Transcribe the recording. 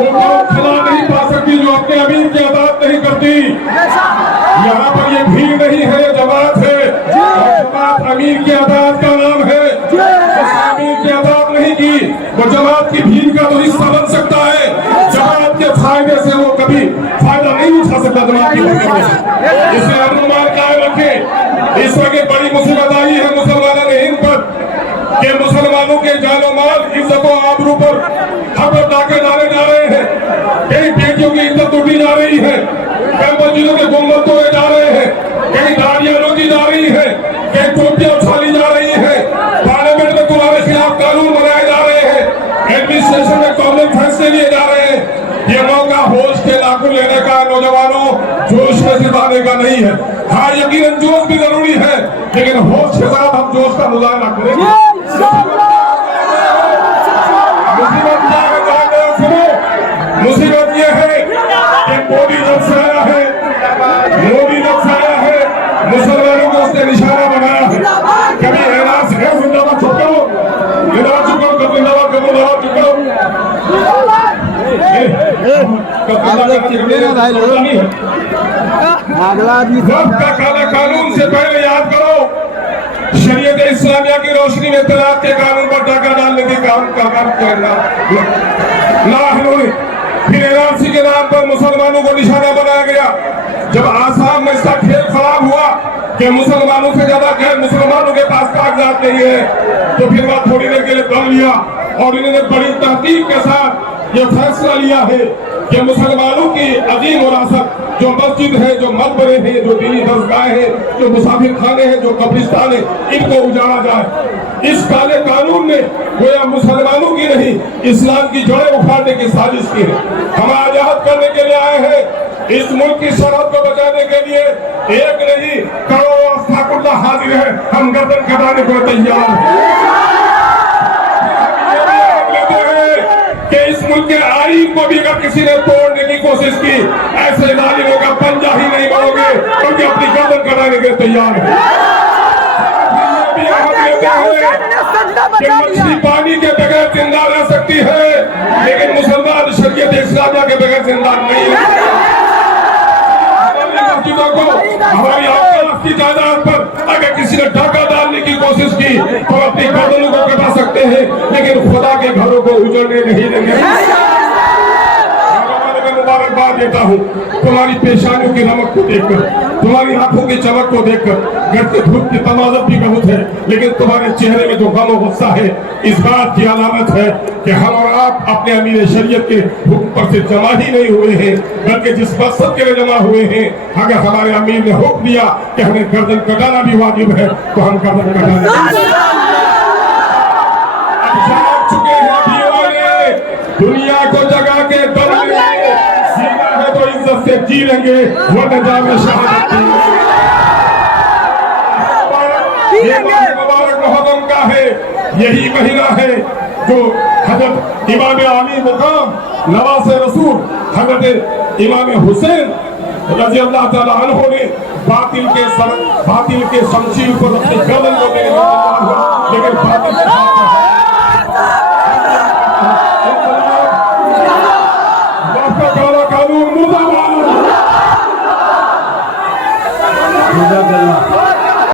लोग खिला नहीं पा सकती जो अपने अमीर की आजाद नहीं करती। यहाँ पर ये भीड़ नहीं है, ये जमात है। जमात अमीर की आजाद का नाम है। अमीर की आजाद नहीं की वो जमात की भीड़ का तो हिस्सा बन सकता है। जमात के फायदे से वो कभी फायदा नहीं उठा सकता जमात की भीड़ से। इसलिए अनुमान कायम रखे। इस वक्त बड़ी मुसीबत आई है मुसलमानों के हिंद पर कि मुसलमानों के जानो माल इज्जत और आबरू पर खबर डाके डाले जा रहे हैं। कई बेटियों की इज्जत उठी जा रही है, कई मस्जिदों के गुम्बद तोड़े जा रहे हैं, कई दाढ़ियां रोकी जा रही है, कई टोपियां उछाली जा रही है, पार्लियामेंट में तुम्हारे खिलाफ कानून बनाए जा रहे हैं, एडमिनिस्ट्रेशन में कॉमन फैसले लिए जा रहे हैं। ये मौका होश के लाखों लेने का, नौजवानों जोश में सिखाने का नहीं है। हाँ, यकीनन जोश भी जरूरी है, लेकिन होश के साथ हम जोश का मुजाहरा करेंगे। मुसीबत यह है कि मोदी जब से आया है, मुसलमानों को उसने निशाना बनाया है। कभी एलान है जिंदाबाद चुको, जिंदाबाद चुको, कब जिंदाबाद कब चुको। का काला कानून से पहले याद करो, शरीयत इस्लामिया की रोशनी में तलाक के कानून पर डाका डालने के काम करना। फिर एनआरसी के नाम पर मुसलमानों को निशाना बनाया गया। जब आसाम में इसका खेल खराब हुआ कि मुसलमानों से ज्यादा गैर मुसलमानों के पास कागजात नहीं है, तो फिर वह थोड़ी देर के लिए दम लिया और इन्होंने बड़ी तहकीक के साथ ये फैसला लिया है कि मुसलमानों की अजीम विरासत जो मस्जिद है, जो मकबरे हैं, जो दीनी दरगाहें हैं, जो मुसाफिर खाने हैं, जो कब्रिस्तान है, इनको उजाड़ा जाए। इस काले कानून ने गोया मुसलमानों की नहीं, इस्लाम की जड़ें उखाड़ने की साजिश की है। हम आजाद करने के लिए आए हैं, इस मुल्क की सरहद को बचाने के लिए। एक नहीं करोड़ों अस्तगफिरुल्लाह हाजिर है, हम गर्दन कटाने को तैयार हैं। कि इस मुल्क के आईन को भी अगर किसी ने तोड़ने की कोशिश की, ऐसे जालिमों का पंजा ही नहीं बढ़ोगे, क्योंकि अपनी गर्दन कटाने के तैयार है। मछली पानी के बगैर जिंदा रह सकती है, लेकिन मुसलमान शरीयत इस्लामिया के बगैर जिंदा नहीं है। मस्जिदों को, हमारी आवाज की जायदाद पर अगर किसी ने डाका डालने की कोशिश की तो अपनी गर्दनों को कटा सकते हैं, लेकिन खुदा के घरों को उजड़ने नहीं देंगे। मुबारकबाद देता हूँ तुम्हारी पेशानियों की नमक को देखकर, तुम्हारी आंखों की चमक को देखकर। घर के धूप की तमाज़त भी बहुत है, लेकिन तुम्हारे चेहरे में जो गम और गुस्सा है, इस बात की अलामत है कि हम और आप अपने अमीर शरीयत के हुक्म पर से जमा ही नहीं हुए हैं, बल्कि जिस मकसद के लिए जमा हुए हैं। अगर हमारे अमीर ने हुक्म दिया कि हमें गर्दन कटाना भी वाजिब है, तो हम गर्दन कटाने चुके हैं। दुनिया को जगा के दम लेंगे, जीना है तो इज्जत से जी लेंगे, वरना जामे शहादत मुबारक मुहर्रम का है। यही महीना है जो हजरत इमाम आली मुकाम नवासे रसूल हजरत इमाम हुसैन रज़ी अल्लाह ताला अन्हु ने बातिल के शमशीर को अपनी गर्दन को देने का हुआ, लेकिन बातिल कानून मुर्दाबाद।